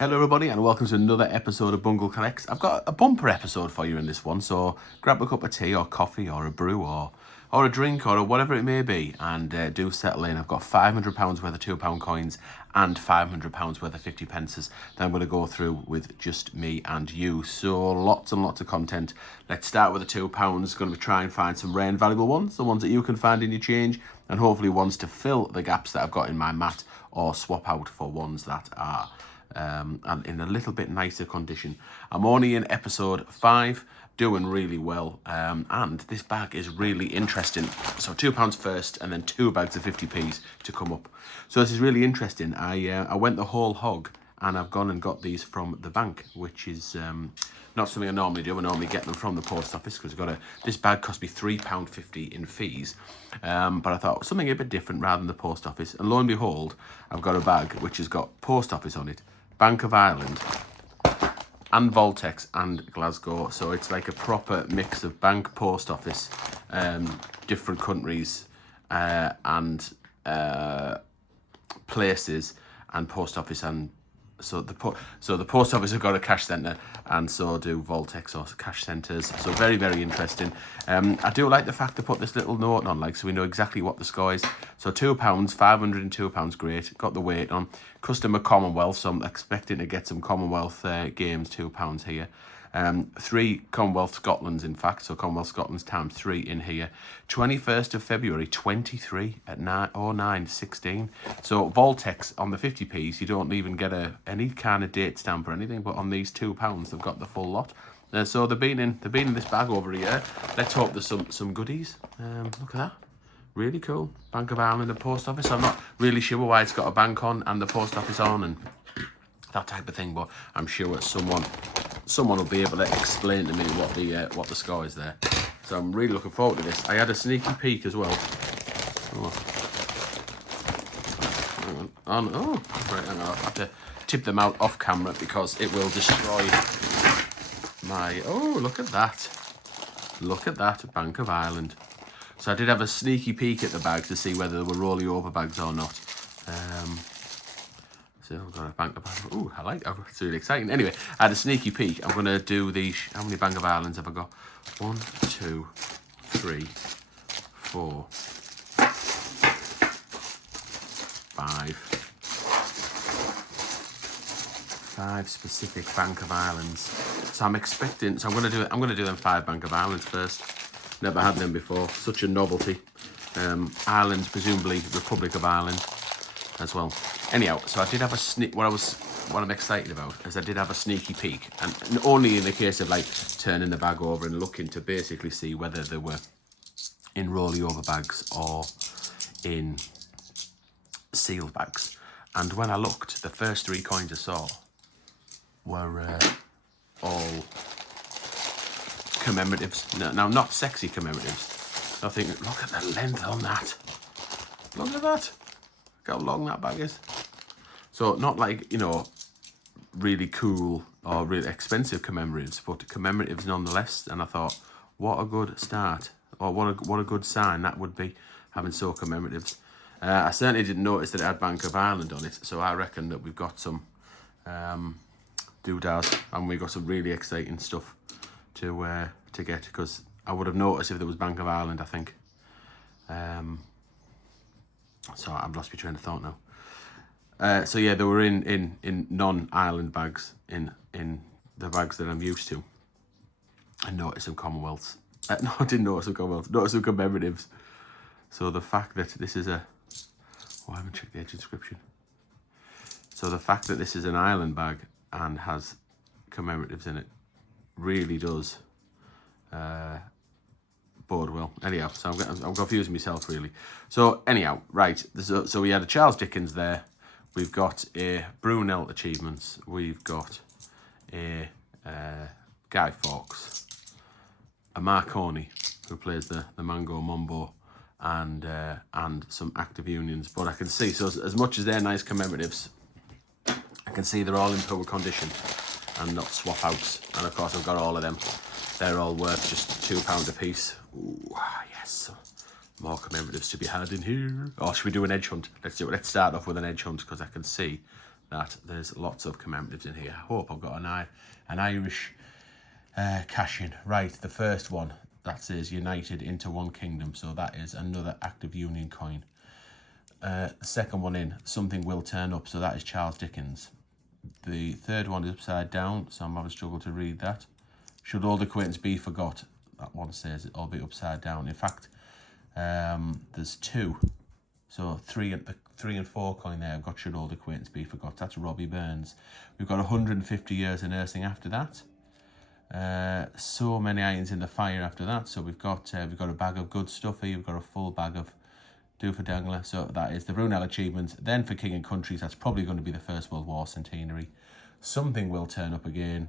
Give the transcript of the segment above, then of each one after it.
Hello everybody and welcome to another episode of Bungle Collects. I've got a bumper episode for you in this one, so grab a cup of tea or coffee or a brew or a drink or whatever it may be and do settle in. I've got £500 worth of £2 coins and £500 worth of 50 pences that I'm going to go through with just me and you. So lots and lots of content. Let's start with the £2. Going to try and find some rare and valuable ones, the ones that you can find in your change, and hopefully ones to fill the gaps that I've got in my mat or swap out for ones that are and in a little bit nicer condition. I'm only in episode 5, doing really well, and this bag is really interesting. So £2 first, and then 2 bags of 50p's to come up. So this is really interesting. I went the whole hog, and I've gone and got these from the bank, which is not something I normally do. I normally get them from the post office because this bag cost me £3.50 in fees. But I thought something a bit different rather than the post office. And lo and behold, I've got a bag which has got post office on it, Bank of Ireland, and Voltex and Glasgow. So it's like a proper mix of bank, post office, different countries, and places, and post office, and so the post office have got a cash centre, and so do Voltex or cash centres. So very, very interesting. I do like the fact they put this little note on, like, so we know exactly what the score is. So £2, £502, great. Got the weight on. Customer Commonwealth, so I'm expecting to get some Commonwealth games, £2 here. 3 Commonwealth Scotlands, in fact, so Commonwealth Scotland's times 3 in here. 21st of February, 23 at 9:09:16. So Voltex on the 50p's, you don't even get any kind of date stamp or anything, but on these £2, they've got the full lot. So they've been in this bag over a year. Let's hope there's some goodies. Look at that. Really cool. Bank of Ireland and Post Office. I'm not really sure why it's got a bank on and the Post Office on and that type of thing, but I'm sure someone will be able to explain to me what the score is there. So I'm really looking forward to this. I had a sneaky peek as well. Oh, right, hang on. I'll have to tip them out off camera because it will destroy my... Oh, look at that. Look at that, Bank of Ireland. So I did have a sneaky peek at the bags to see whether they were rolling over bags or not. So I've got a Bank of Ireland. Ooh, I like that. It's really exciting. Anyway, I had a sneaky peek. I'm going to do these. How many Bank of Irelands have I got? 1, 2, 3, 4, 5. 5 specific Bank of Irelands. So I'm expecting. So I'm going to do them 5 Bank of Irelands first. Never had them before. Such a novelty. Ireland, presumably Republic of Ireland, as well. Anyhow, so I did have a what I'm excited about is I did have a sneaky peek, and only in the case of like turning the bag over and looking to basically see whether they were in rolly over bags or in sealed bags. And when I looked, the first 3 coins I saw were all commemoratives. Now, not sexy commemoratives. I think, look at the length on that. Look at that. Look how long that bag is. So not like, really cool or really expensive commemoratives, but commemoratives nonetheless. And I thought, what a good start, or what a good sign that would be, having so commemoratives. I certainly didn't notice that it had Bank of Ireland on it, so I reckon that we've got some doodads, and we've got some really exciting stuff to get, because I would have noticed if there was Bank of Ireland, I think. So I've lost my train of thought now. So yeah, they were in non-Ireland bags, in the bags that I'm used to. I noticed some Commonwealths. No, I didn't notice some Commonwealths. Noticed some commemoratives. So the fact that this is I haven't checked the edge inscription. So the fact that this is an Ireland bag and has commemoratives in it really does bode well. Anyhow, so I'm confusing myself really. So anyhow, right. So we had a Charles Dickens there. We've got a Brunel Achievements. We've got a Guy Fawkes, a Marconi, who plays the Mango Mumbo, and some active unions. But I can see, so as much as they're nice commemoratives, I can see they're all in poor condition and not swap outs. And of course I've got all of them. They're all worth just £2 a piece. Ooh, yes. More commemoratives to be had in here. Or should we do an edge hunt? Let's do it. Let's start off with an edge hunt, because I can see that there's lots of commemoratives in here. I hope I've got an Irish cash-in. Right, the first one, that says United into One Kingdom. So that is another Act of Union coin. The second one in, Something Will Turn Up. So that is Charles Dickens. The third one is upside down, so I'm having a struggle to read that. Should Old Acquaintance Be Forgot? That one says it'll be upside down. In fact, there's two. So three and four coin there. I've got Should Old Acquaintance Be Forgot. That's Robbie Burns. We've got 150 years in nursing after that. So many irons in the fire after that. So we've got a bag of good stuff here. We've got a full bag of Do for Dangler. So that is the Brunel Achievements. Then for King and Countries, that's probably going to be the First World War centenary. Something Will Turn Up again.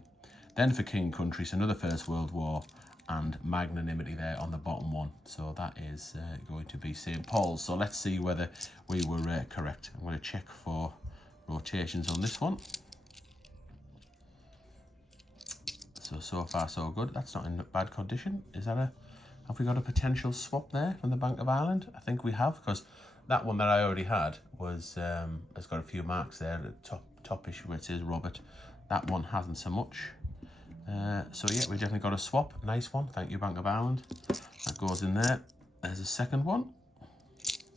Then for King and Countries, another First World War, and Magnanimity there on the bottom one. So that is going to be St. Paul's. So let's see whether we were correct. I'm going to check for rotations on this one. So far so good. That's not in bad condition. Have we got a potential swap there from the Bank of Ireland? I think we have, because that one that I already had was has got a few marks there at the top issue where it says Robert. That one hasn't so much. So yeah, we definitely got a swap. Nice one. Thank you, Bank of Ireland. That goes in there. There's a second one.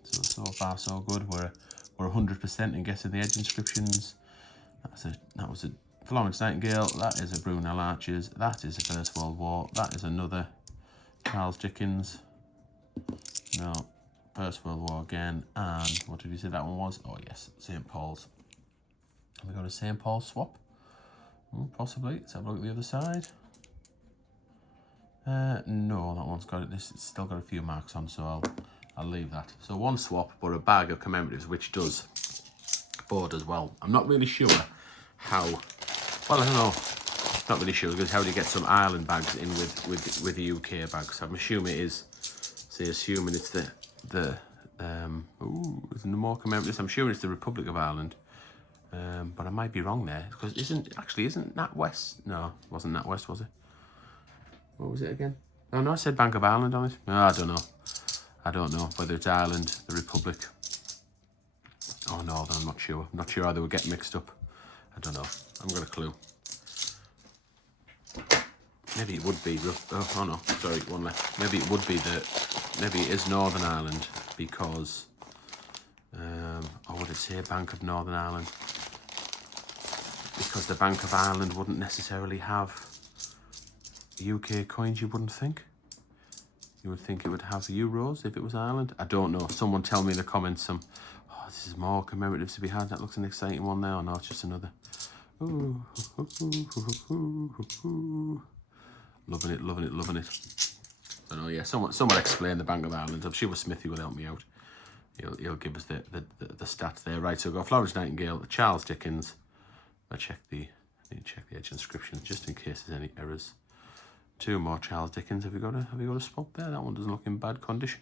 So far so good. We're 100% in guessing the edge inscriptions. That was a Florence Nightingale. That is a Brunel Archers. That is the First World War. That is another Charles Dickens. No, First World War again. And what did we say that one was? Oh yes, St. Paul's. Have we got a St. Paul's swap? Possibly. Let's have a look at the other side. No, that one's got it. It's still got a few marks on, so I'll leave that. So one swap, but a bag of commemoratives, which does board as well. I'm not really sure how. Well, I don't know. Not really sure, because how do you get some Ireland bags in with the UK bags? I'm assuming it is. Say, assuming it's the there's no more commemoratives. I'm sure it's the Republic of Ireland. But I might be wrong there, because isn't NatWest? No, it wasn't NatWest, was it? What was it again? Oh no, I said Bank of Ireland on it. No, I don't know. I don't know whether it's Ireland, the Republic. Oh no, I'm not sure. I'm not sure how they would get mixed up. I don't know. I haven't got a clue. Maybe it would be. Oh no, sorry, one left. Maybe it would be maybe it is Northern Ireland, because. Or would it say Bank of Northern Ireland? Because the Bank of Ireland wouldn't necessarily have UK coins, you wouldn't think. You would think it would have euros if it was Ireland. I don't know. Someone tell me in the comments this is more commemoratives to be had. That looks an exciting one there. Oh no, it's just another. Ooh, loving it, loving it, loving it. I don't know, yeah, someone explain the Bank of Ireland. I'm sure Smithy will help me out. He'll give us the stats there. Right, so we've got Florence Nightingale, Charles Dickens. I need to check the edge inscription just in case there's any errors. Two more Charles Dickens. Have you got a spot there? That one doesn't look in bad condition.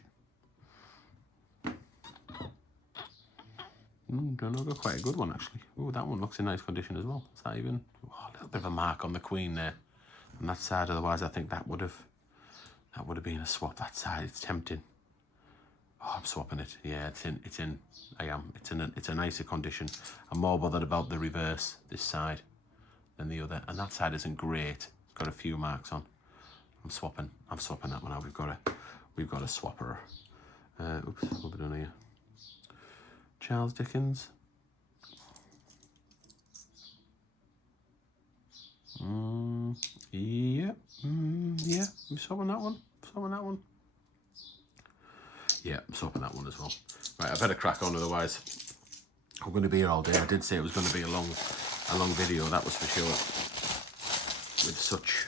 Don't know, got quite a good one actually. Oh, that one looks in nice condition as well. Is that even a little bit of a mark on the Queen there on that side? Otherwise, I think that would have been a swap. That side, it's tempting. Oh, I'm swapping it. Yeah, it's a nicer condition. I'm more bothered about the reverse this side than the other, and that side isn't great. It's got a few marks on. I'm swapping that one out. We've got a swapper. Oops, what have we done here? Charles Dickens. Yeah. We swapping that one. Yeah, I'm swapping that one as well. Right, I better crack on, otherwise I'm going to be here all day. I did say it was going to be a long video, that was for sure. With such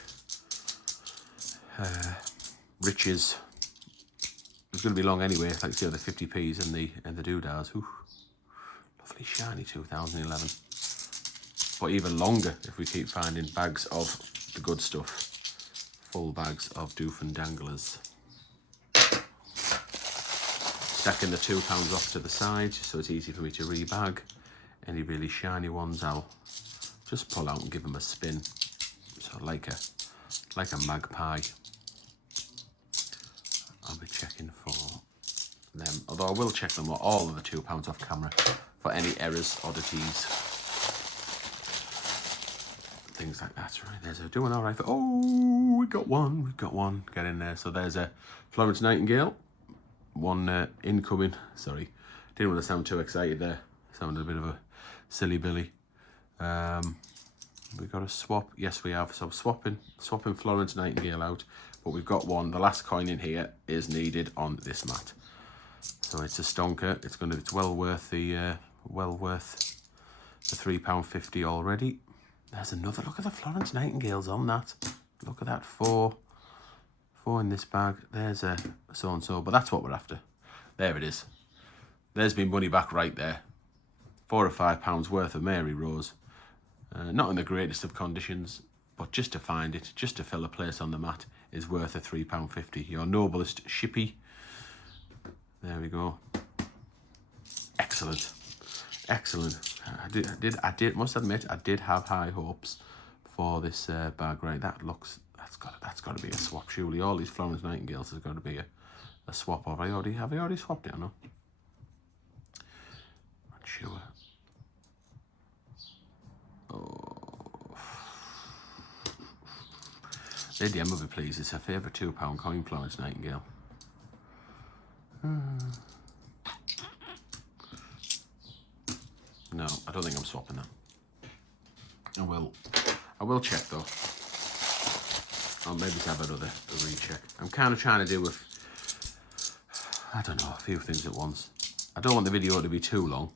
riches, it's going to be long anyway. Like the other 50p's and the doodahs. Ooh, lovely shiny 2011. But even longer if we keep finding bags of the good stuff. Full bags of doof and danglers. Stacking the £2 off to the side so it's easy for me to rebag. Any really shiny ones I'll just pull out and give them a spin. So like a magpie. I'll be checking for them. Although I will check them all of the £2 off camera for any errors, oddities. things like that's right. There's a doing all right. Oh, we got one. We've got one. Get in there. So there's a Florence Nightingale. One incoming. Sorry, didn't want to sound too excited there. Sounded a bit of a silly Billy. We got a swap. Yes, we have. So I'm swapping Florence Nightingale out. But we've got one. The last coin in here is needed on this mat. So it's a stonker. It's well worth the £3.50 already. There's another. Look at the Florence Nightingales on that. Look at that, four in this bag. There's a so-and-so, but that's what we're after. There it is. There's been money back right there. £4 or £5 worth of Mary Rose. Not in the greatest of conditions, but just to find it, just to fill a place on the mat, is worth a £3.50. Your noblest shippy. There we go. Excellent. Excellent. I must admit, I did have high hopes for this bag. Right, that's got to be a swap. Surely all these Florence Nightingales has got to be a swap. Have I already swapped it? I know. Not sure. Oh. Lady Emma, be pleased. It's her favourite £2 coin, Florence Nightingale. No, I don't think I'm swapping that. I will check though. Or maybe to have a recheck. I'm kind of trying to do with, I don't know, a few things at once. I don't want the video to be too long.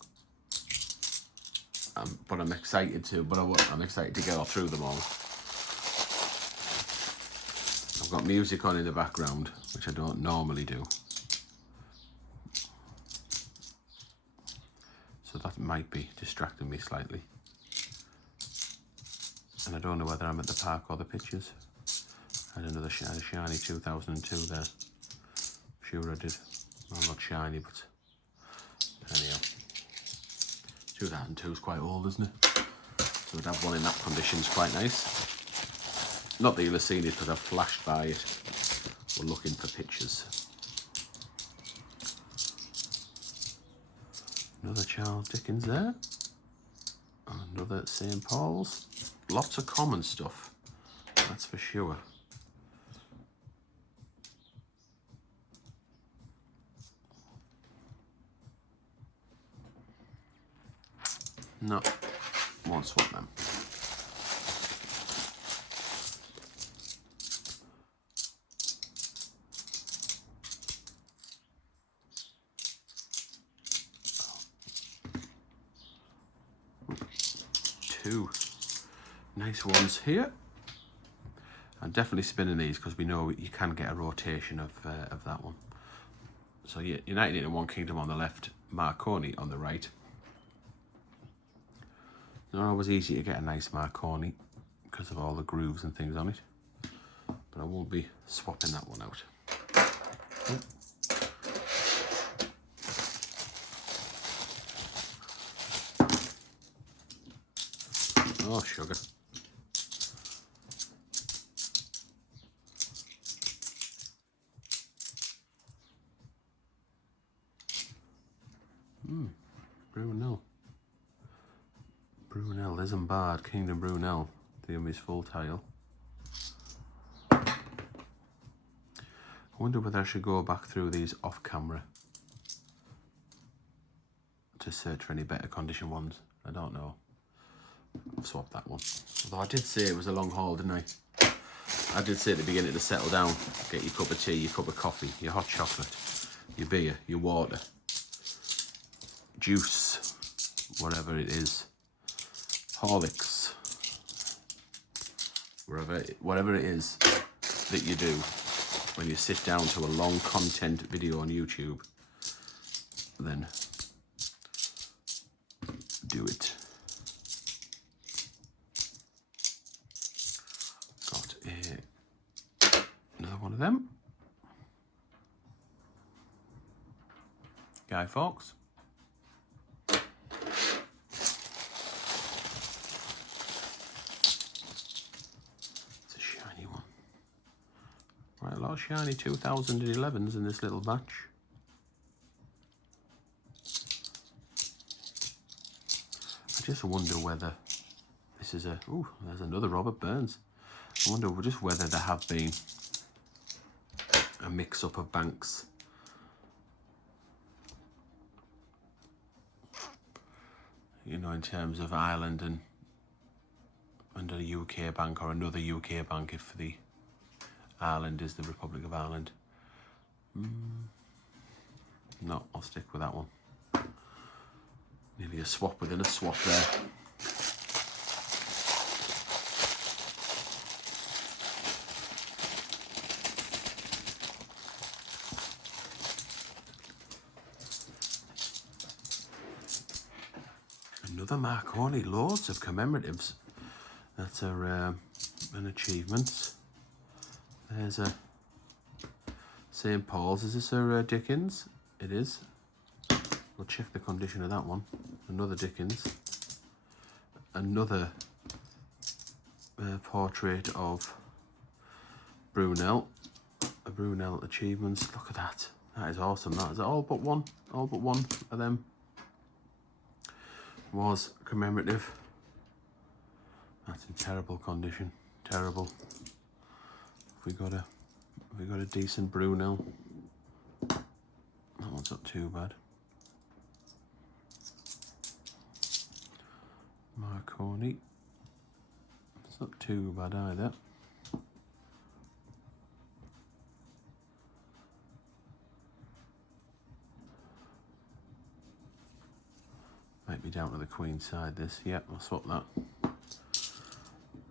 But I'm excited to. I'm excited to get all through them all. I've got music on in the background, which I don't normally do. So that might be distracting me slightly. And I don't know whether I'm at the park or the pictures. I had a shiny 2002 there. Sure I did. Well, not shiny, but anyhow. 2002 is quite old, isn't it? So to have one in that condition is quite nice. Not that you'll have seen it because I've flashed by it. We're looking for pictures. Another Charles Dickens there. Another St. Paul's. Lots of common stuff, that's for sure. No, won't swap them. Two nice ones here. I'm definitely spinning these because we know you can get a rotation of that one. So United in One Kingdom on the left, Marconi on the right. Not always easy to get a nice Marconi because of all the grooves and things on it. But I won't be swapping that one out. Oh, sugar. Brunel, Isambard, Kingdom Brunel. The his full tile. I wonder whether I should go back through these off camera to search for any better condition ones. I don't know. I've swapped that one. Although I did say it was a long haul, didn't I? I did say at the beginning to settle down, get your cup of tea, your cup of coffee, your hot chocolate, your beer, your water, juice, whatever it is, Horlicks, whatever it is that you do when you sit down to a long content video on YouTube, then do it. Got another one of them. Guy Fawkes. It's a shiny one. Right, a lot of shiny 2011s in this little batch. I just wonder whether this This is a... Ooh, there's another Robert Burns. I wonder just whether there have been a mix-up of banks. You know, in terms of Ireland and a UK bank or another UK bank if the Ireland is the Republic of Ireland. No, I'll stick with that one. Nearly a swap within a swap there. Another Marconi, loads of commemoratives. That's an achievement. There's a St. Paul's. Is this a Dickens? It is. We'll check the condition of that one. Another Dickens. Another portrait of Brunel. A Brunel achievements. Look at that. That is awesome. That is all but one. All but one of them was commemorative. That's in terrible condition. Terrible. Have we got a decent Brunel? That one's not too bad. Marconi. It's not too bad either. Might be down to the Queen side this. Yep, I'll swap that.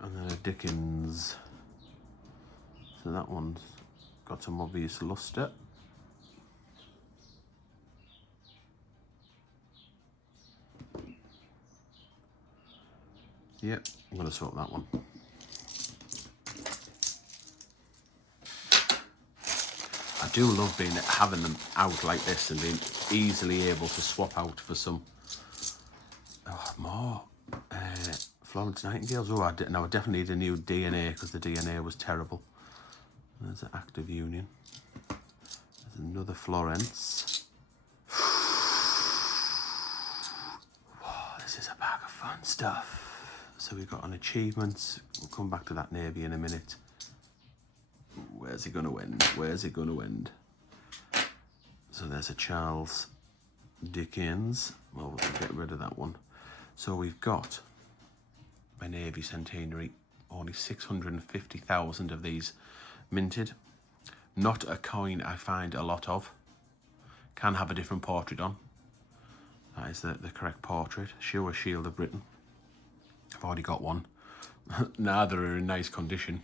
And then a Dickens. So that one's got some obvious lustre. Yep, I'm going to swap that one. I do love having them out like this and being easily able to swap out for some more Florence Nightingales. Oh, I definitely need a new DNA because the DNA was terrible. There's an Act of Union. There's another Florence. Whoa, this is a bag of fun stuff. So we've got an achievement. We'll come back to that Navy in a minute. Where's it going to end? Where's it going to end? So there's a Charles Dickens. Well, we'll get rid of that one. So we've got a Navy centenary. Only 650,000 of these minted. Not a coin I find a lot of. Can have a different portrait on. That is the correct portrait. Sure, Shield of Britain. I've already got one. Neither are in nice condition.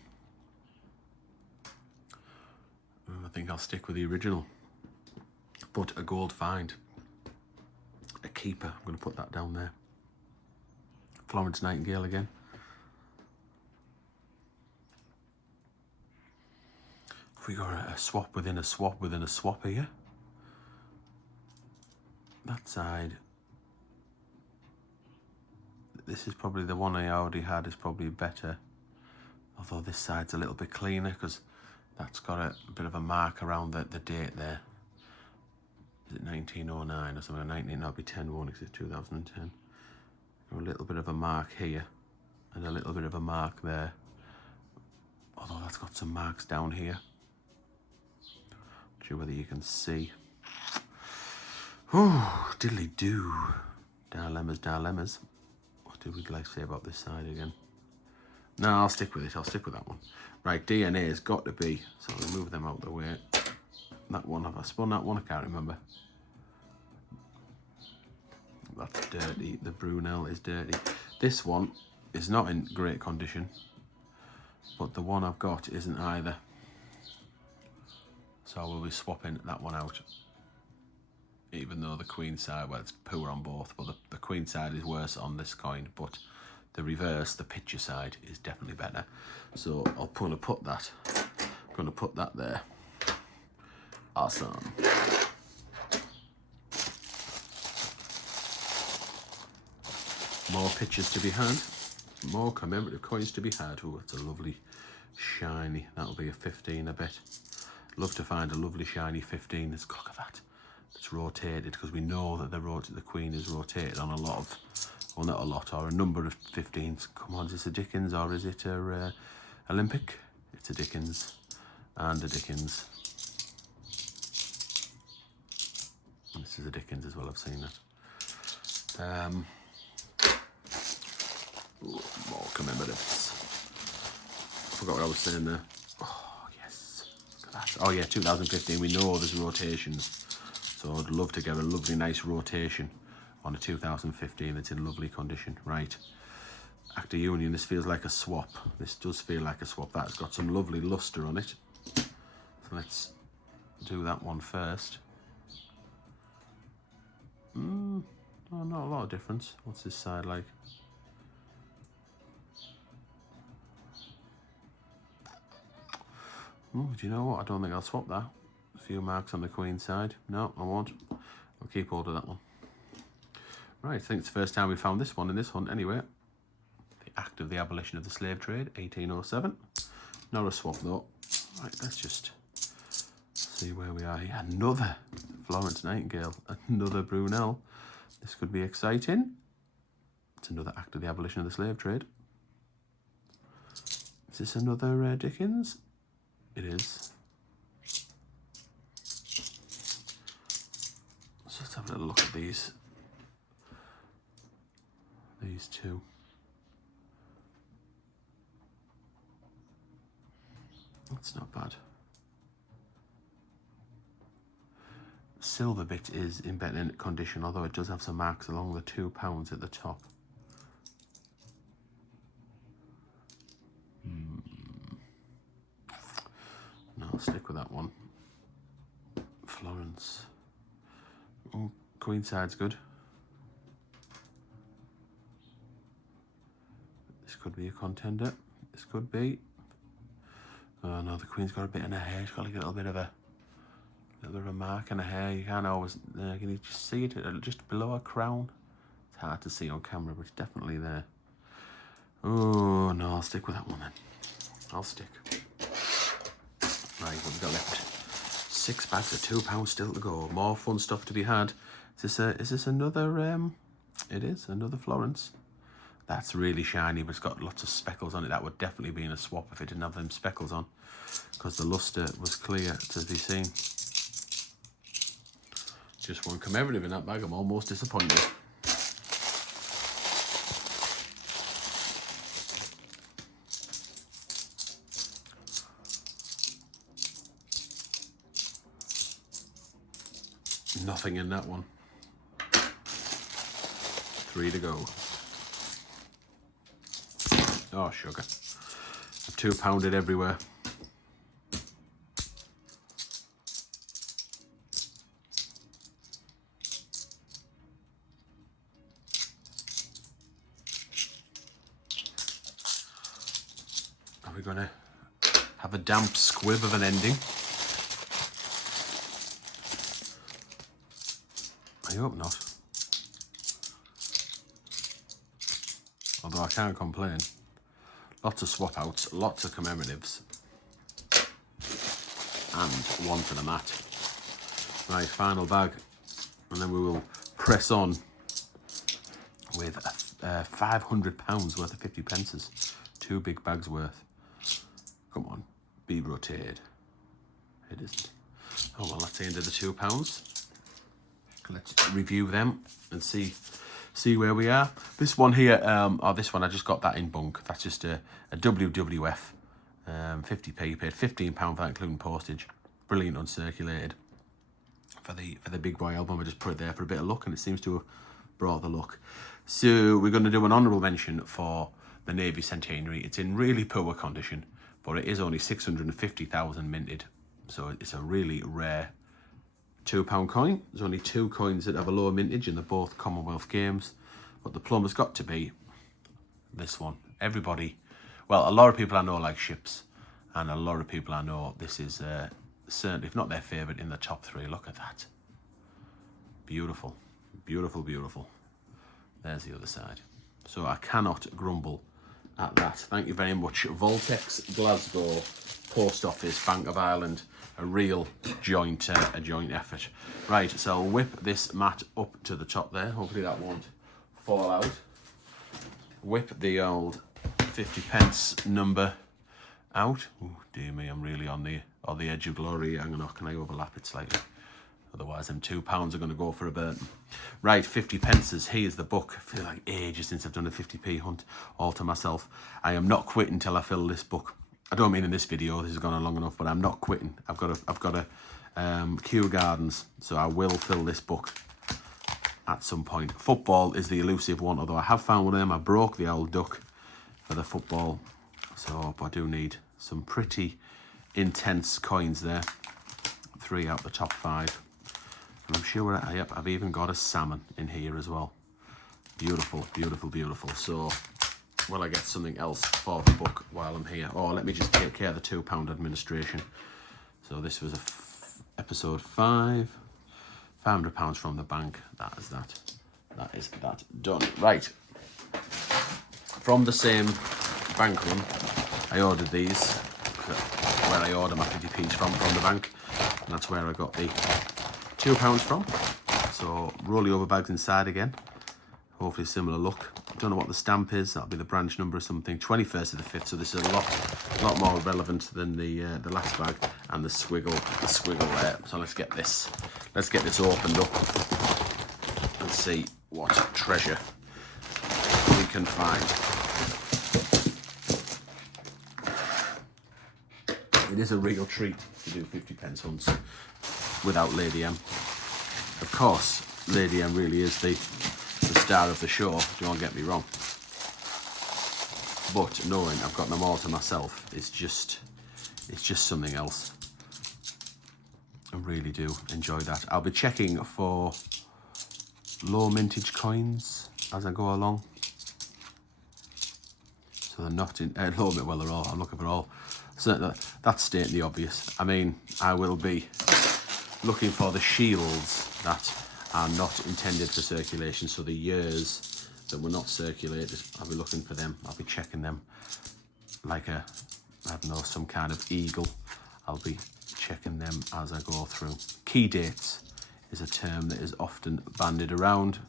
I think I'll stick with the original. But a gold find. A keeper. I'm going to put that down there. Florence Nightingale again. Have we got a swap within a swap within a swap here? That side. This is probably the one I already had is probably better. Although this side's a little bit cleaner because that's got a bit of a mark around the date there. Is it 1909 or something? 19, that'll be 10-1 because it's 2010. A little bit of a mark here and a little bit of a mark there. Although that's got some marks down here. Not sure whether you can see. Oh, diddly-do. Dilemmas. What did we like to say about this side again? No, I'll stick with it. I'll stick with that one. Right, DNA has got to be. So I'll move them out of the way. That one, have I spun that one? I can't remember. That's dirty. The Brunel is dirty. This one is not in great condition, but the one I've got isn't either. So we'll be swapping that one out. Even though the Queen side, well, it's poor on both, but the Queen side is worse on this coin, but the reverse, the picture side, is definitely better. So I'm going to put that there. Awesome. More pictures to be had. More commemorative coins to be had. Oh, it's a lovely shiny. That'll be a 15, I bet. Love to find a lovely shiny 15. Let's look at that. It's rotated because we know that the Queen is rotated on a lot of Well, not a lot, or a number of 15s. Come on, is this a Dickens or is it a Olympic? It's a Dickens and a Dickens. This is a Dickens as well, I've seen it. More commemoratives. I forgot what I was saying there. Oh, yes. Look at that. Oh, yeah, 2015. We know there's rotations. So I'd love to get a lovely, nice rotation on a 2015 that's in lovely condition. Right. Actor Union, this feels like a swap. This does feel like a swap. That's got some lovely lustre on it. So let's do that one first. Oh, not a lot of difference. What's this side like? Oh, do you know what? I don't think I'll swap that. A few marks on the Queen side. No, I won't. I'll keep hold of that one. Right, I think it's the first time we found this one in this hunt anyway. The Act of the Abolition of the Slave Trade, 1807. Not a swap though. Right, let's just see where we are here. Another Florence Nightingale, another Brunel. This could be exciting. It's another Act of the Abolition of the Slave Trade. Is this another Dickens? It is. Let's just have a little look at these. These two. That's not bad. Silver bit is in better condition, although it does have some marks along the £2 at the top. No, I'll stick with that one. Florence. Oh, Queen side's good. This could be a contender. This could be. Oh no, the Queen's got a bit in her hair. She's got like a little bit of a mark in her hair. You can't always. Can you just see it just below her crown? It's hard to see on camera, but it's definitely there. Oh no, I'll stick with that one then. I'll stick. Right, what have we got left? 6 bags of £2 still to go. More fun stuff to be had. Is this another? It is another Florence. That's really shiny, but it's got lots of speckles on it. That would definitely be in a swap if it didn't have them speckles on, because the lustre was clear to be seen. Just one commemorative in that bag. I'm almost disappointed. Nothing in that one. 3 to go. Oh, sugar. I've £2 everywhere. Are we going to have a damp squib of an ending? I hope not. Although I can't complain. Lots of swap outs, lots of commemoratives, and one for the mat. Right, final bag, and then we will press on with £500 worth of 50 pences. 2 big bags worth. Come on, be rotated. It isn't. Oh well, that's the end of the £2. Let's review them and see where we are. This one here, this one, I just got that in bunk. That's just a WWF, 50p, paid £15 for that, including postage. Brilliant uncirculated. For the Big Boy album, I just put it there for a bit of luck, and it seems to have brought the luck. So we're going to do an honourable mention for the Navy Centenary. It's in really poor condition, but it is only 650,000 minted. So it's a really rare £2 coin. There's only 2 coins that have a lower mintage, and they're both Commonwealth Games. But the plum has got to be this one. Everybody, well, a lot of people I know like ships, and a lot of people I know this is certainly, if not their favourite, in the top 3. Look at that. Beautiful, beautiful, beautiful. There's the other side. So I cannot grumble at that. Thank you very much. Voltex, Glasgow, Post Office, Bank of Ireland. A real joint effort. Right, so I'll whip this mat up to the top there. Hopefully that won't fall out. whip the old 50p number out. Oh dear me, I'm really on the edge of glory. Hang on, can I overlap it slightly? Otherwise, them £2 are going to go for a burden. Right, 50p. Here's the book. I feel like ages since I've done a 50p hunt all to myself. I am not quitting till I fill this book. I don't mean in this video. This has gone on long enough, but I'm not quitting. I've got a Kew Gardens, so I will fill this book at some point. Football is the elusive one, although I have found one of them. I broke the old duck for the football, so I do need some pretty intense coins there. 3 out the top 5. And I'm sure I've even got a salmon in here as well. Beautiful, beautiful, beautiful. So, will I get something else for the book while I'm here? Or let me just take care of the £2 administration. So this was episode 5. £500 from the bank. That is that. That is that done. Right. From the same bank run, I ordered these. Where I order my 50p's from the bank. And that's where I got the £2 from. So rolly over bags inside again. Hopefully similar look. Don't know what the stamp is. That'll be the branch number or something. 21st of the 5th. So this is a lot more relevant than the last bag and the squiggle there. So let's get this opened up and see what treasure we can find. It is a real treat to do 50p hunts without Lady M. Of course, Lady M really is the star of the show, don't get me wrong. But knowing I've got them all to myself, it's just something else. I really do enjoy that. I'll be checking for low mintage coins as I go along. So they're not in low, well, they're all, I'm looking for all. So that's stating the obvious. I mean, I will be looking for the shields that are not intended for circulation. So the years that were not circulated, I'll be looking for them. I'll be checking them like I don't know, some kind of eagle. I'll be checking them as I go through. Key dates is a term that is often bandied around.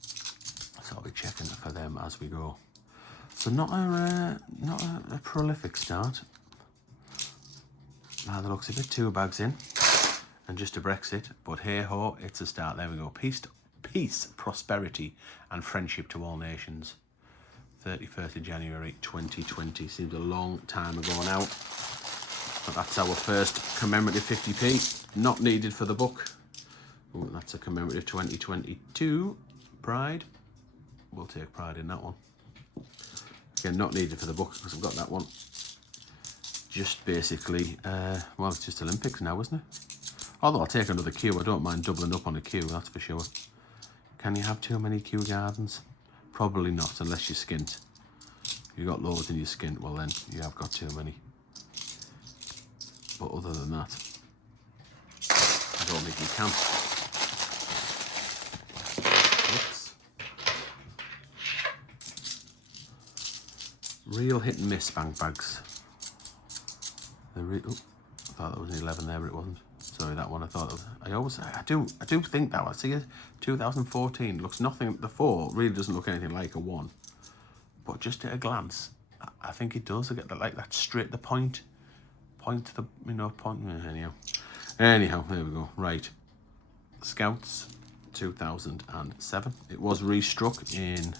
So I'll be checking for them as we go. So not a prolific start. Now the looks of it, 2 bags in, and just a Brexit. But hey ho, it's a start. There we go. Peace, prosperity, and friendship to all nations. 31st of January 2020. Seems a long time ago now. But that's our first commemorative 50p. Not needed for the book. Ooh, that's a commemorative 2022. Pride. We'll take pride in that one. Again, not needed for the book because I've got that one. Just basically, well, it's just Olympics now, isn't it? Although I'll take another Kew. I don't mind doubling up on a Kew, that's for sure. Can you have too many Kew Gardens? Probably not, unless you're skint. If you've got loads in your skint, well then, you have got too many. But other than that, I don't think you can. Oops. Real hit and miss bank bags. I thought there was an 11 there, but it wasn't. Sorry, that one. I thought I do think that one. See, 2014 looks nothing. The 4 really doesn't look anything like a 1, but just at a glance, I think it does. I get like that straight, the point to the point. Anyhow, there we go. Right, Scouts, 2007. It was restruck in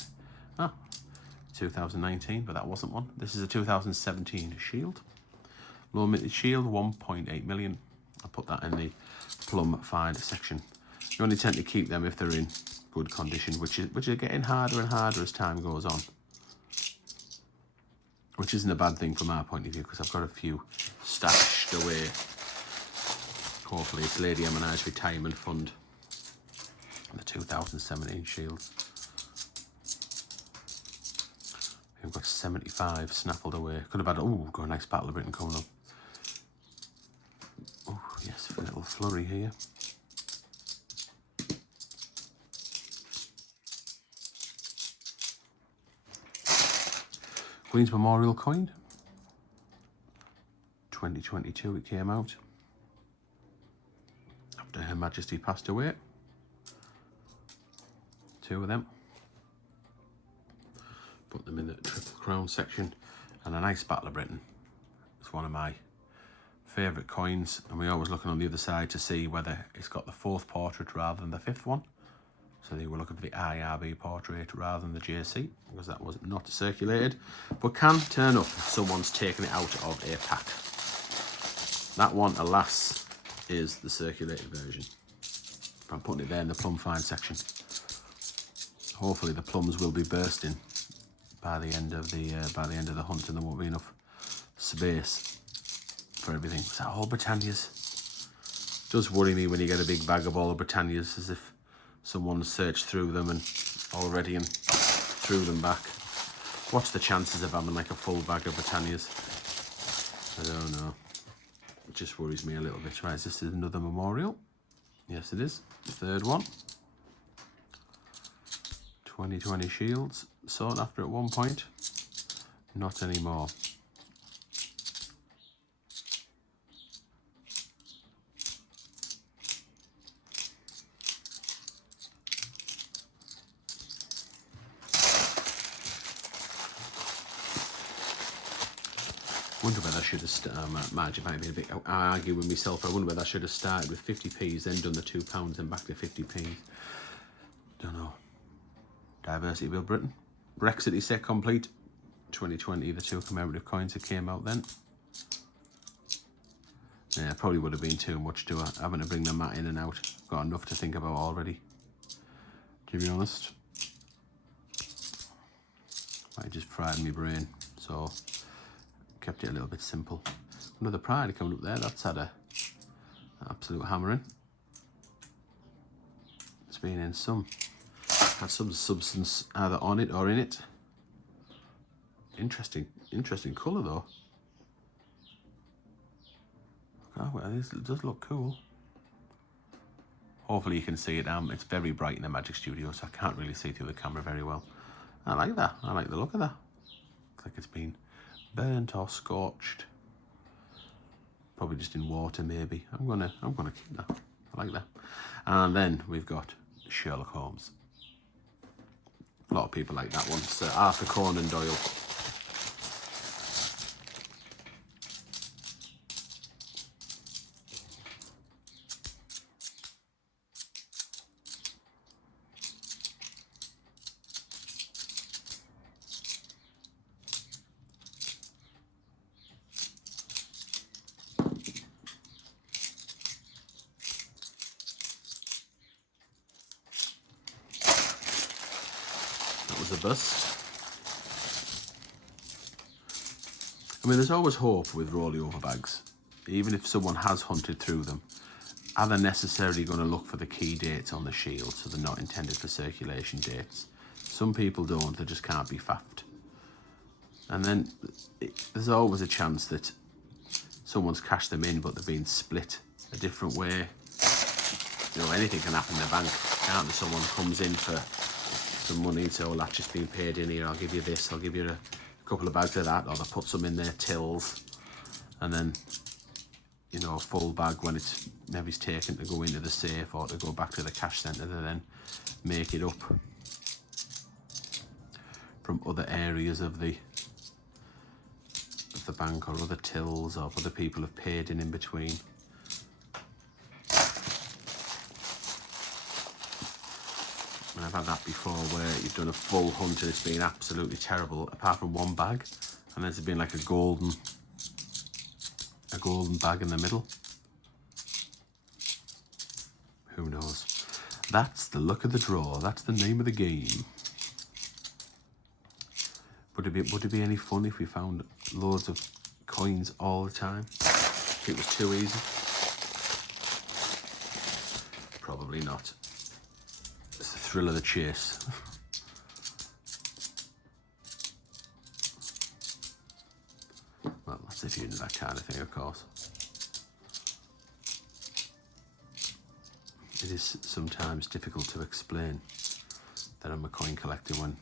2019, but that wasn't one. This is a 2017 Shield. Low mintage Shield, 1.8 million. I'll put that in the plum find section. You only tend to keep them if they're in good condition, which are getting harder and harder as time goes on. Which isn't a bad thing from our point of view, because I've got a few stashed away. Hopefully it's Lady M and I's retirement fund. The 2017 Shields. We've got 75 snaffled away. Could have had, got a nice Battle of Britain coming up. Oh, yes, a little flurry here. Queen's Memorial coin. 2022 it came out. After Her Majesty passed away. 2 of them. Put them in the Triple Crown section. And a nice Battle of Britain. It's one of my favourite coins, and we're always looking on the other side to see whether it's got the 4th portrait rather than the 5th one. So they were looking for the IRB portrait rather than the JC, because that was not circulated, but can turn up if someone's taken it out of a pack. That one, alas, is the circulated version. I'm putting it there in the plum find section. Hopefully the plums will be bursting by the end of the hunt, and there won't be enough space for everything. Is that all Britannias? It does worry me when you get a big bag of all the Britannias, as if someone searched through them and already and threw them back. What's the chances of having like a full bag of Britannias? I don't know. It just worries me a little bit. Right, this is another memorial. Yes, it is. The 3rd one. 2020 shields. Sought after at one point. Not anymore. I wonder whether I should have started, Margie might be a bit, I argue with myself, I wonder whether I should have started with 50p's, then done the £2 and back to 50p's. Don't know. Diversity Build Britain. Brexit set complete. 2020, the 2 commemorative coins that came out then. Yeah, probably would have been too much to having to bring the mat in and out. Got enough to think about already, to be honest. I just fried my brain, so kept it a little bit simple. Another Pride coming up there. That's had an absolute hammering. It's been in some, had some substance either on it or in it. Interesting colour though. Oh, well, it does look cool. Hopefully you can see it. It's very bright in the Magic Studio, so I can't really see through the camera very well. I like that. I like the look of that. Looks like it's been burnt or scorched. Probably just in water, maybe. I'm gonna keep that. I like that. And then we've got Sherlock Holmes. A lot of people like that one. Sir Arthur Conan Doyle. That was a bust. I mean, there's always hope with rollover bags. Even if someone has hunted through them, are they necessarily going to look for the key dates on the shield, so they're not intended for circulation dates? Some people don't, they just can't be faffed. And then there's always a chance that someone's cashed them in, but they've been split a different way. You know, anything can happen in the bank, can't there? Someone comes in for some money and say, oh, that's just been paid in here, I'll give you this, I'll give you a couple of bags of that, or they put some in their tills, and then, you know, a full bag when it's maybe taken to go into the safe or to go back to the cash centre to then make it up from other areas of the bank, or other tills, or other people have paid in between. And I've had that before, where you've done a full hunt and it's been absolutely terrible, apart from one bag, and there's been like a golden bag in the middle. Who knows? That's the luck of the draw. That's the name of the game. Would it be any fun if we found loads of coins all the time? If it was too easy? Probably not. It's the thrill of the chase. Well, that's if you're into that kind of thing, of course. It is sometimes difficult to explain that I'm a coin collector when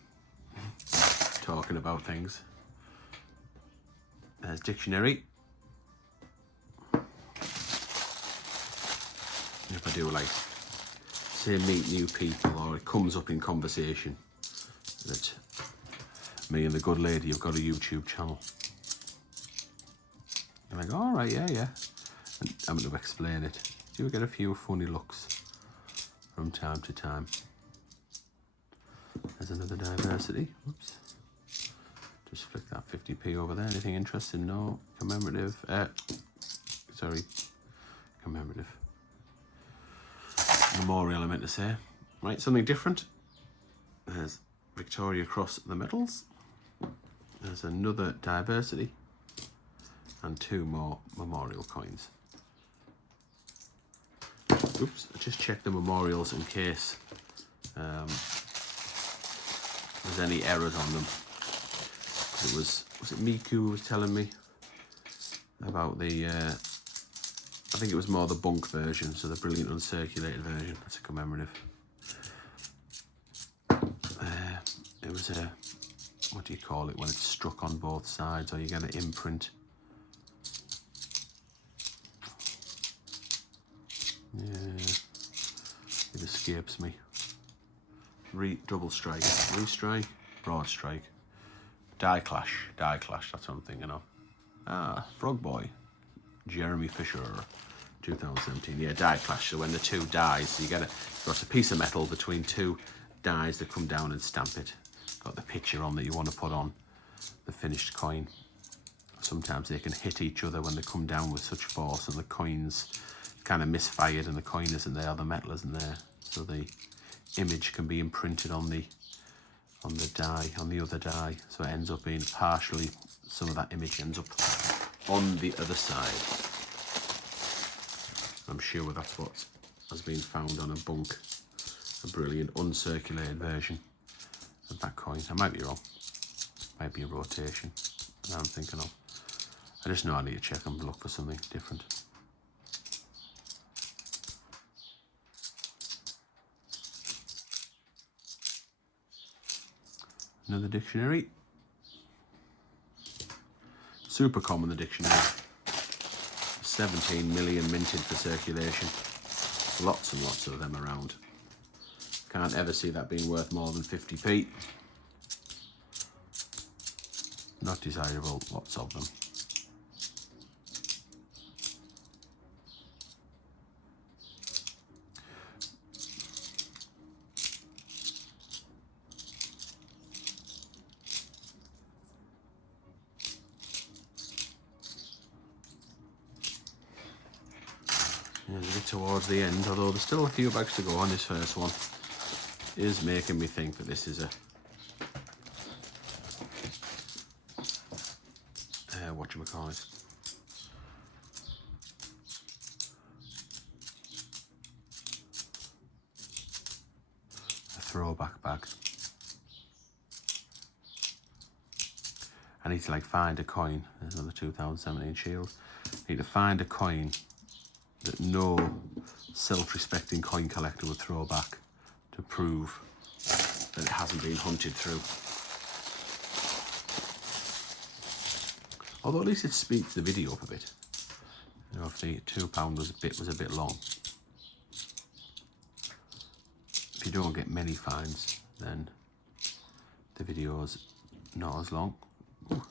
talking about things. There's dictionary. If I do, like, say meet new people, or it comes up in conversation that Me and the good lady have got a YouTube channel. I'm like, all right, yeah. And I'm going to explain it. Do get a few funny looks from time to time. There's another diversity. Whoops. Just flick that 50p over there. Anything interesting? No. Commemorative. Commemorative. Memorial, I meant to say. Right, something different. There's Victoria Cross the medals. There's another diversity. And 2 more memorial coins. Oops, I just checked the memorials in case there's any errors on them. It was it Miku who was telling me about the, I think it was more the bunk version, so the brilliant uncirculated version. That's a commemorative. It was a, what do you call it when it's struck on both sides, or you get an imprint. Yeah, it escapes me. Double strike, restrike, broad strike, die clash, that's what I'm thinking of. Frog Boy, Jeremy Fisher, 2017. Yeah, die clash. So when the 2 dies, you got a piece of metal between 2 dies that come down and stamp it. Got the picture on that you want to put on the finished coin. Sometimes they can hit each other when they come down with such force, and the coins kind of misfired and the coin isn't there, the metal isn't there, so the image can be imprinted on the die, on the other die, so it ends up being partially, some of that image ends up on the other side. I'm sure that's what has been found on a bunk, a brilliant uncirculated version of that coin. I might be wrong, might be a rotation that I'm thinking of. I just know I need to check and look for something different. Another dictionary. Super common, the dictionary. 17 million minted for circulation. Lots and lots of them around. Can't ever see that being worth more than 50p. Not desirable, lots of them. As we get towards the end, although there's still a few bags to go on, this first one is making me think that this is a whatchamacallit, a throwback bag. I need to find a coin. There's another 2017 Shield. I need to find a coin that no self-respecting coin collector would throw back to prove that it hasn't been hunted through. Although at least it speeds the video up a bit. You know, if the £2 was a bit long. If you don't get many finds, then the video's not as long. Ooh.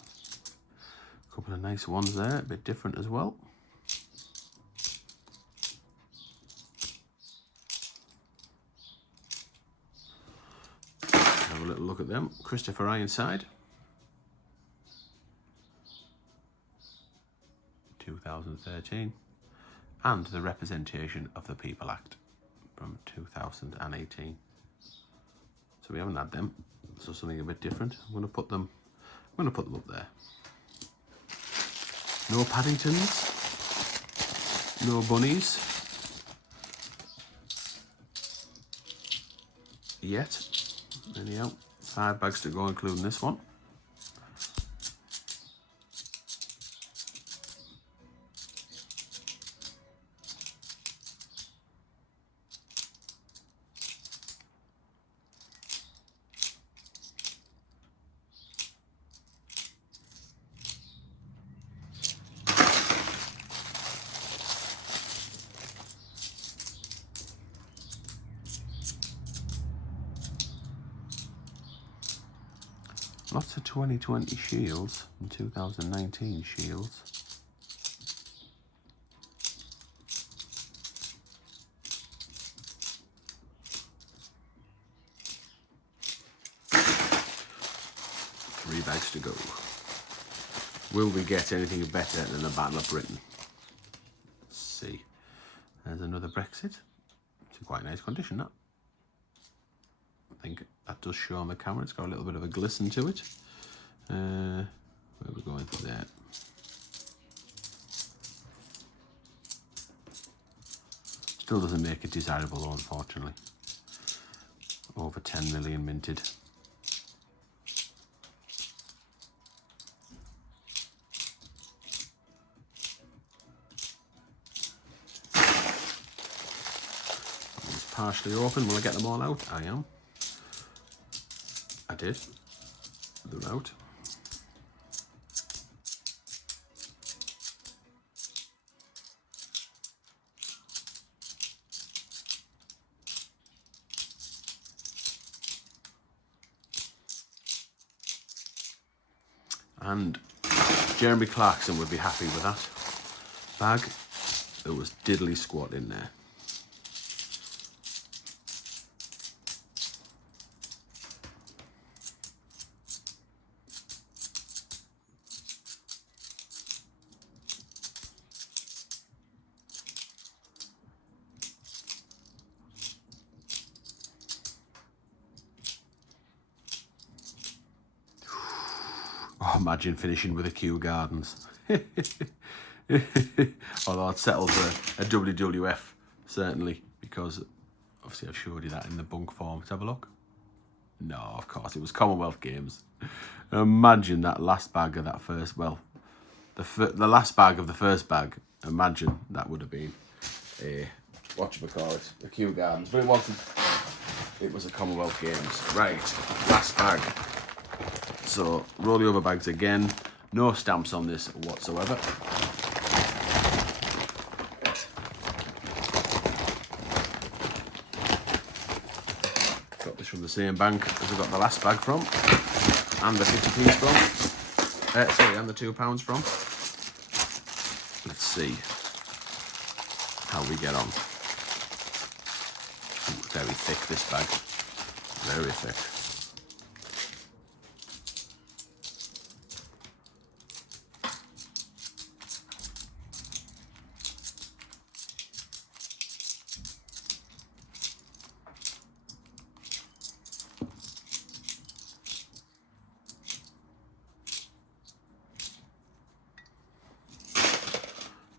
A couple of nice ones there, a bit different as well. Have a little look at them. Christopher Ironside, 2013, and the Representation of the People Act from 2018. So we haven't had them, so something a bit different. I'm going to put them up there. No Paddingtons, no bunnies yet. Anyhow, 5 bags to go, including this one. 2020 Shields and 2019 Shields. Three bags to go. Will we get anything better than the Battle of Britain? Let's see. There's another Brexit. It's in quite nice condition, that. I think that does show on the camera. It's got a little bit of a glisten to it. Where are we going for there? Still doesn't make it desirable though, unfortunately. Over 10 million minted. It's partially open. Will I get them all out? I am. I did. They're out. And Jeremy Clarkson would be happy with that bag. There was diddly squat in there. Oh, imagine finishing with a Kew Gardens. Although I'd settle for a WWF, certainly, because obviously I've showed you that in the bunk form. Let's have a look. No, of course, it was Commonwealth Games. Imagine that last bag of that first, well, the last bag of the first bag. Imagine that would have been a, whatchamacallit, a Kew Gardens. But it wasn't. It was a Commonwealth Games. Right, last bag. So, roll the over bags again. No stamps on this whatsoever. Got this from the same bank as I got the last bag from. And the 50p from. Sorry, and the £2 from. Let's see how we get on. Ooh, very thick, this bag. Very thick.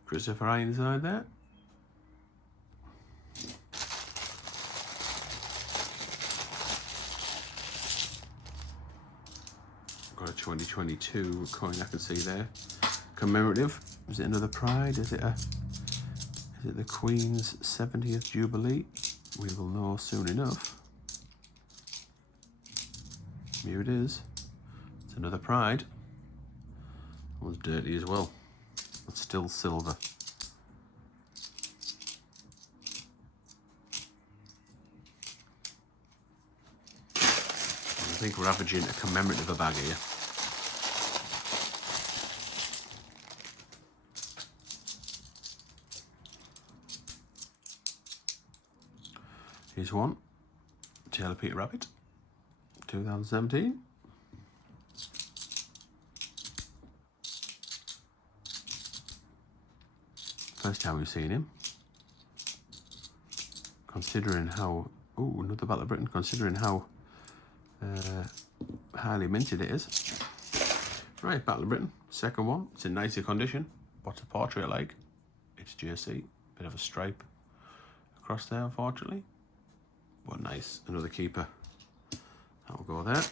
Christopher inside there. Got a 2022 coin I can see there. Commemorative. Is it another Pride? Is it the Queen's 70th Jubilee? We will know soon enough. Here it is. It's another Pride. That one's dirty as well. But still silver. I think we're averaging a commemorative a bag here. Here's one. Taylor Peter Rabbit, 2017. First time we've seen him. Considering how... Ooh, another Battle of Britain. Considering how highly minted it is. Right, Battle of Britain. Second one. It's in nicer condition. What's a portrait like? It's GSC. Bit of a stripe across there, unfortunately. But nice. Another keeper. That will go there.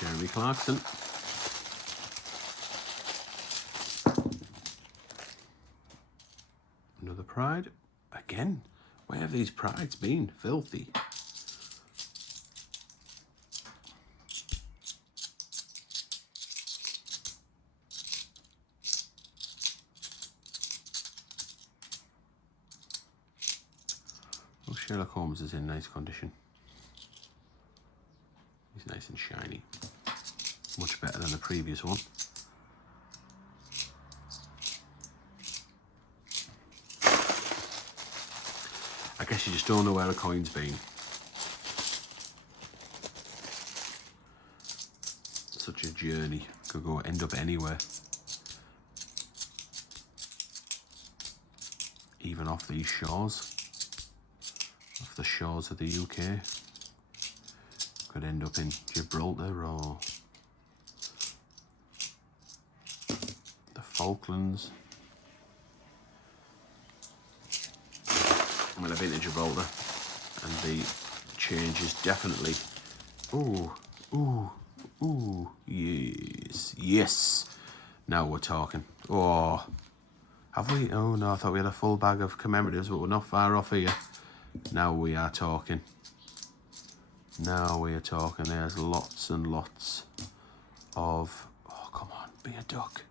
Jeremy Clarkson. Another Pride. Again, where have these Prides been? Filthy. Oh, Sherlock Holmes is in nice condition. He's nice and shiny. Much better than the previous one. I guess you just don't know where a coin's been. Such a journey. Could go end up anywhere. Even off these shores. Off the shores of the UK. Could end up in Gibraltar or the Falklands. I mean, I've been to Gibraltar and the change is definitely, yes. Now we're talking. Oh, have we? Oh no, I thought we had a full bag of commemoratives, but we're not far off here. Now we are talking. Now we are talking. There's lots and lots of, oh come on, be a duck.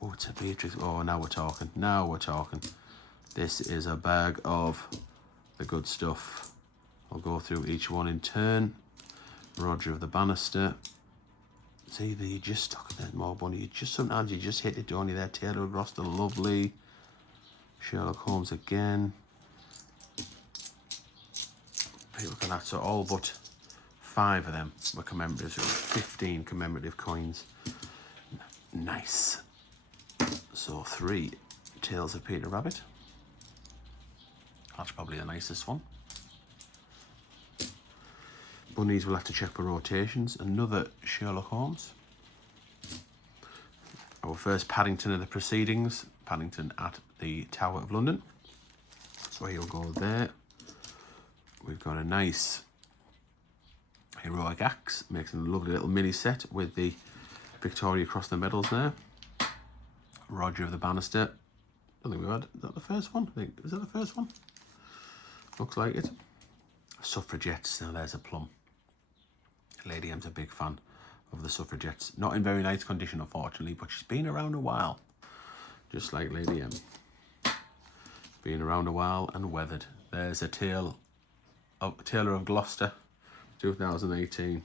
Oh, it's a Beatrix. Oh, now we're talking. Now we're talking. This is a bag of the good stuff. I'll go through each one in turn. Roger of the Bannister. See, you just stuck at that more bunny. Sometimes you just hit it, don't you? There, Taylor Roster, lovely. Sherlock Holmes again. Hey, look at that. So all but 5 of them were commemoratives. 15 commemorative coins. Nice. So 3 Tales of Peter Rabbit. That's probably the nicest one. Bunnies will have to check for rotations. Another Sherlock Holmes. Our first Paddington of the proceedings. Paddington at the Tower of London. So he'll go there. We've got a nice Heroic Axe. Makes a lovely little mini set with the Victoria Cross the medals there. Roger of the Bannister. I think we've had, is that the first one? I think, is that the first one? Looks like it. Suffragettes, now there's a plum. Lady M's a big fan of the Suffragettes. Not in very nice condition, unfortunately, but she's been around a while. Just like Lady M. Been around a while and weathered. There's a Tailor of Gloucester, 2018.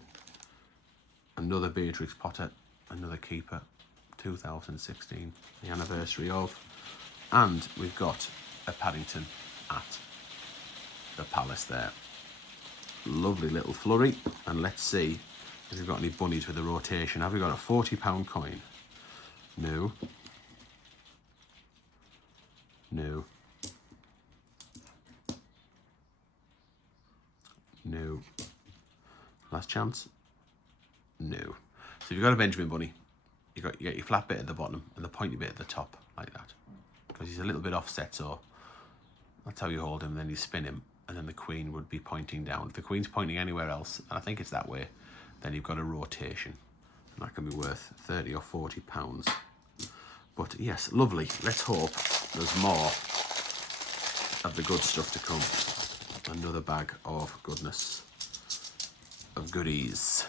Another Beatrix Potter, another Keeper, 2016. The anniversary of. And we've got a Paddington at the Palace there. Lovely little flurry. And let's see if we've got any bunnies with a rotation. Have we got a £40 coin? No. No. No. Last chance? No. So if you've got a Benjamin bunny, you get your flat bit at the bottom and the pointy bit at the top, like that. Because he's a little bit offset, so that's how you hold him. Then you spin him, and then the queen would be pointing down. If the queen's pointing anywhere else, and I think it's that way, then you've got a rotation. And that can be worth £30 or £40. But yes, lovely. Let's hope there's more of the good stuff to come. Another bag of goodness, of goodies.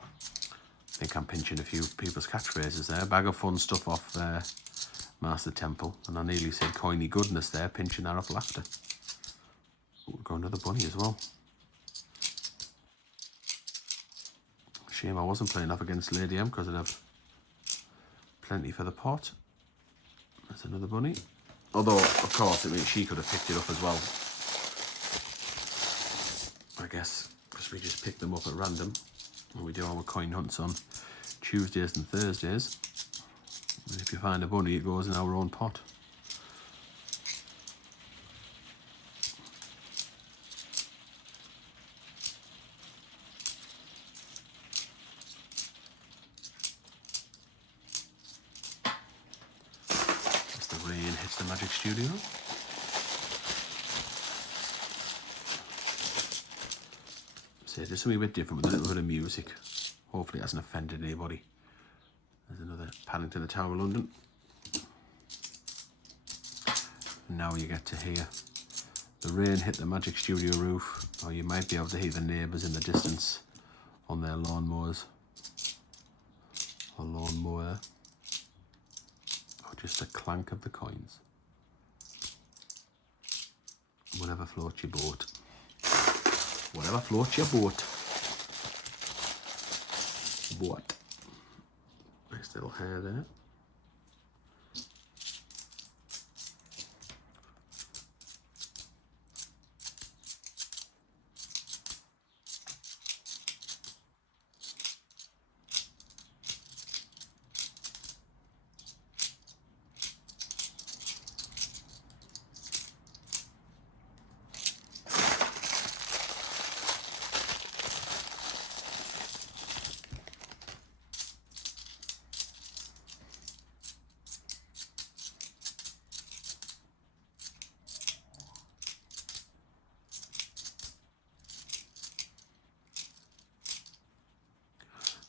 I think I'm pinching a few people's catchphrases there. Bag of fun stuff off Master Temple. And I nearly said coiny goodness there, pinching that off laughter. Ooh, we've got another bunny as well. Shame I wasn't playing off against Lady M because I'd have plenty for the pot. There's another bunny. Although, of course, I mean, she could have picked it up as well. I guess, because we just pick them up at random. And we do our coin hunts on Tuesdays and Thursdays. And if you find a bunny, it goes in our own pot. As the rain hits the Magic Studio. say, just something a bit different with a little bit of music. Hopefully it hasn't offended anybody. There's another Paddington, the Tower of London. And now you get to hear the rain hit the Magic Studio roof, or you might be able to hear the neighbours in the distance on their lawnmowers. Or lawnmower. Or just the clank of the coins. Whatever floats your boat. Whatever floats your boat. What? Nice little hair there.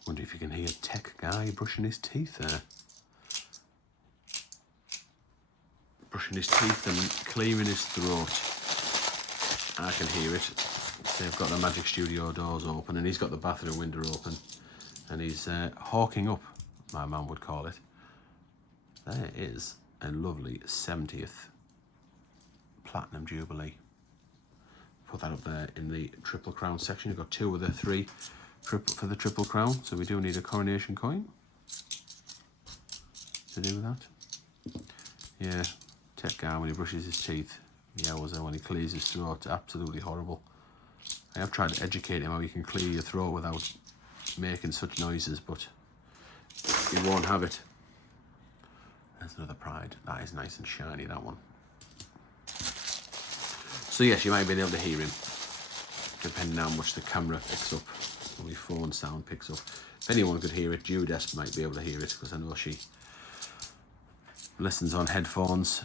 Wonder if you can hear a tech guy brushing his teeth there. Brushing his teeth and clearing his throat. I can hear it. They've got the Magic Studio doors open and he's got the bathroom window open. And he's hawking up, my mum would call it. There is a lovely 70th Platinum Jubilee. Put that up there in the Triple Crown section. You've got 2 of the 3 for the Triple Crown, so we do need a coronation coin to do that. Yeah, tech guy when he brushes his teeth. Yeah, was there when he clears his throat? It's absolutely horrible. I have tried to educate him how you can clear your throat without making such noises, but he won't have it. There's another Pride. That is nice and shiny, that one. So yes, you might be able to hear him, depending on how much the camera picks up. My phone sound picks up. If anyone could hear it, Judith might be able to hear it, because I know she listens on headphones,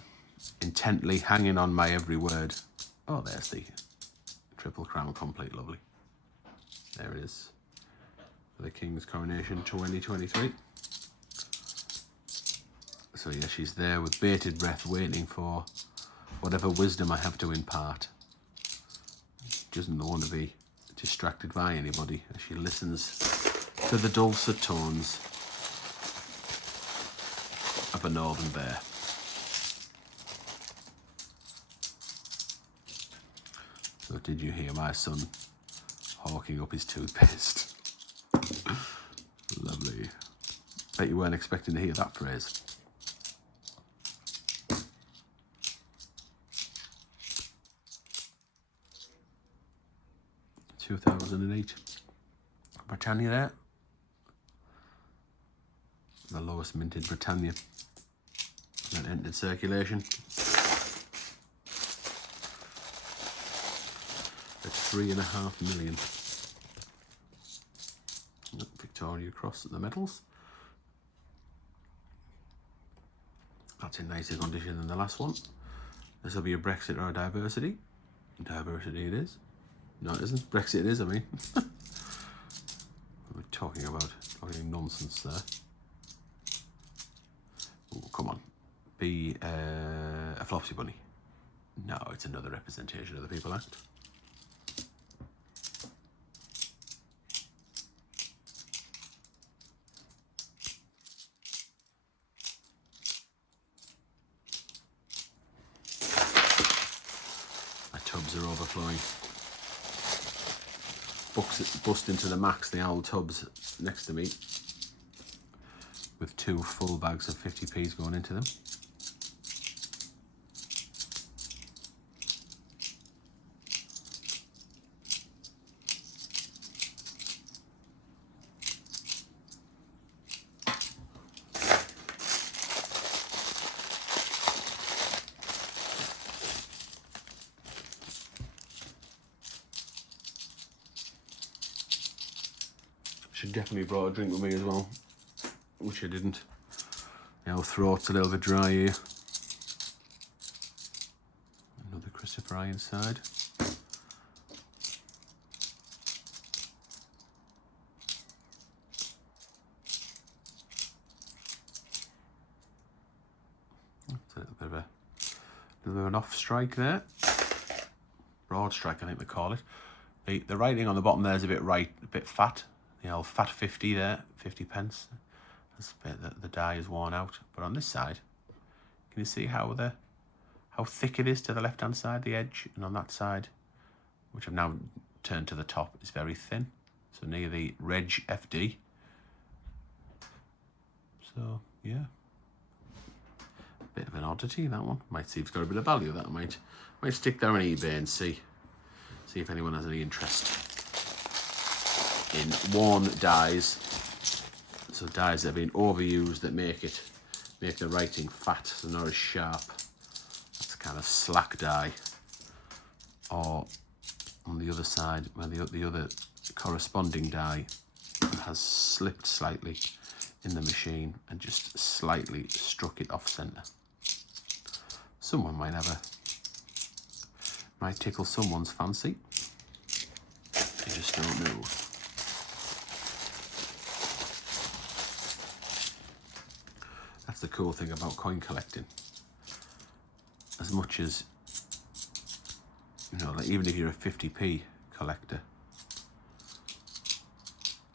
intently hanging on my every word. Oh, there's the Triple Crown complete, lovely. There it is. For the King's Coronation 2023. So yeah, she's there with bated breath, waiting for whatever wisdom I have to impart. She doesn't want to be distracted by anybody as she listens to the dulcet tones of a northern bear. So did you hear my son hawking up his toothpaste? Lovely. Bet you weren't expecting to hear that phrase. (2008) Britannia there. The lowest minted Britannia that entered circulation. At 3.5 million. Victoria Cross at the medals. That's in nicer condition than the last one. This will be a Brexit or a diversity. Diversity it is. No, it isn't. Brexit it is, I mean. We're talking nonsense there. Oh, come on. Be a Flopsy Bunny. No, it's another representation of the People Act. My tubs are overflowing. Bust into the max, the old tubs next to me, with 2 full bags of 50p's going into them. Should definitely have brought a drink with me as well, which I didn't. My old throat's a little bit dry here. Another Christopher Ironside. bit of an off strike there. Broad strike, I think they call it. The writing on the bottom there is a bit fat. The old fat 50 there, 50 pence. That's a bit the die is worn out. But on this side, can you see how thick it is to the left hand side, the edge, and on that side, which I've now turned to the top, is very thin. So near the Reg FD. So yeah, bit of an oddity, that one. Might see if it's got a bit of value. That might stick there on eBay and see if anyone has any interest in worn dies. So dies that have been overused that make the writing fat, so not as sharp. That's kind of slack die. Or on the other side, where the other corresponding die has slipped slightly in the machine and just slightly struck it off center. Someone might tickle someone's fancy. You just don't know. That's the cool thing about coin collecting. As much as, like even if you're a 50p collector,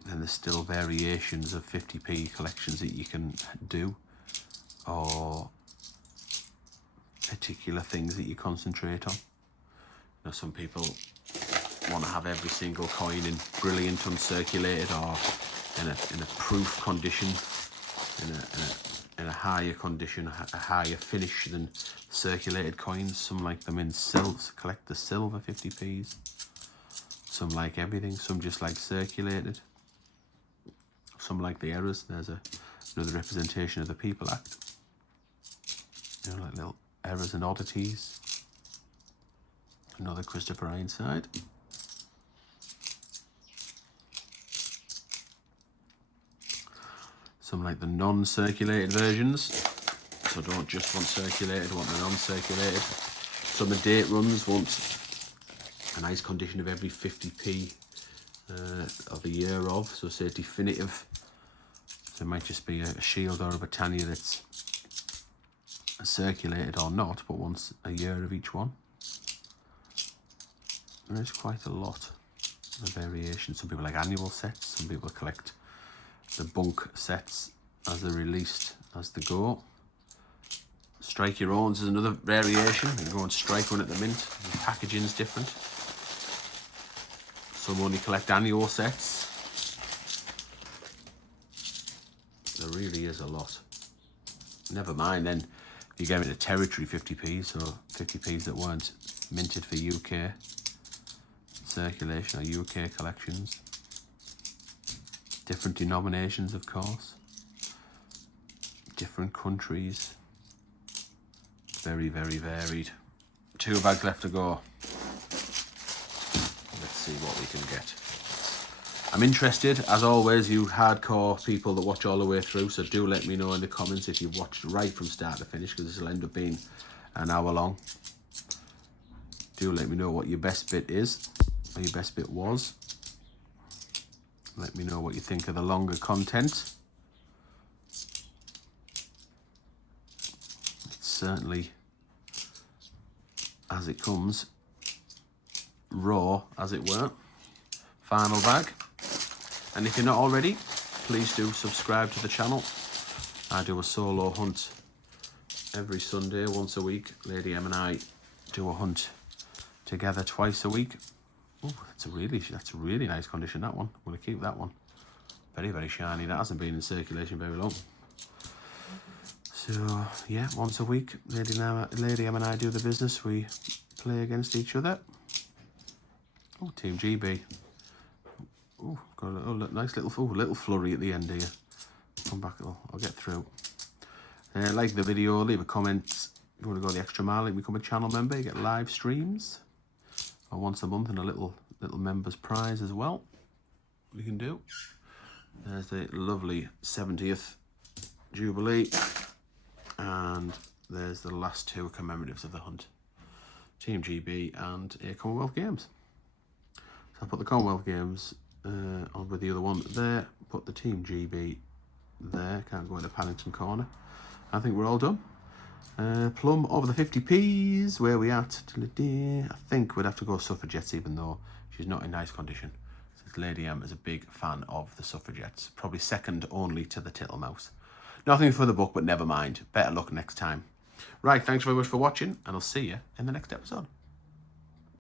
then there's still variations of 50p collections that you can do, or particular things that you concentrate on. Some people want to have every single coin in brilliant uncirculated or in a proof condition, in a higher condition, a higher finish than circulated coins. Some like them in collect the silver 50p's. Some like everything. Some just like circulated. Some like the errors. There's another representation of the People Act. Like little errors and oddities. Another Christopher Ironside. Some like the non-circulated versions. So don't just want circulated, want the non-circulated. Some the date runs want a nice condition of every 50p of the year of. So say definitive. So it might just be a Shield or a Britannia that's circulated or not, but wants a year of each one. There's quite a lot of variation. Some people like annual sets. Some people collect the bunk sets as they're released, as they go. Strike your owns is another variation. You can go and strike one at the mint. The packaging's different. Some only collect annual sets. There really is a lot. Never mind then, you get into territory 50p's, or 50p's that weren't minted for UK circulation or UK collections. Different denominations, of course. Different countries. Very, very varied. 2 bags left to go. Let's see what we can get. I'm interested, as always, you hardcore people that watch all the way through, so do let me know in the comments if you've watched right from start to finish, because this will end up being an hour long. Do let me know what your best bit is, or your best bit was. Let me know what you think of the longer content. It's certainly, as it comes, raw, as it were. Final bag. And if you're not already, please do subscribe to the channel. I do a solo hunt every Sunday, once a week. Lady M and I do a hunt together twice a week. Oh, that's a really nice condition, that one. I'm going to keep that one. Very, very shiny. That hasn't been in circulation very long. So, yeah, once a week, Lady M and I do the business. We play against each other. Oh, Team GB. Oh, got a nice little flurry at the end here. Come back, I'll get through. Like the video, leave a comment. If you want to go the extra mile and become a channel member, you get live streams. Or once a month and a little members prize as well. We can do. There's the lovely 70th Jubilee. And there's the last 2 commemoratives of the hunt. Team GB and Commonwealth Games. So I'll put the Commonwealth Games on with the other one there. Put the Team GB there. Can't go in the Paddington corner. I think we're all done. Plum over the 50p's. Where are we at? I think we'd have to go Suffragettes, even though she's not in nice condition. Since Lady M is a big fan of the Suffragettes. Probably second only to the Tittlemouse. Nothing for the book, but never mind. Better luck next time. Right, thanks very much for watching, and I'll see you in the next episode.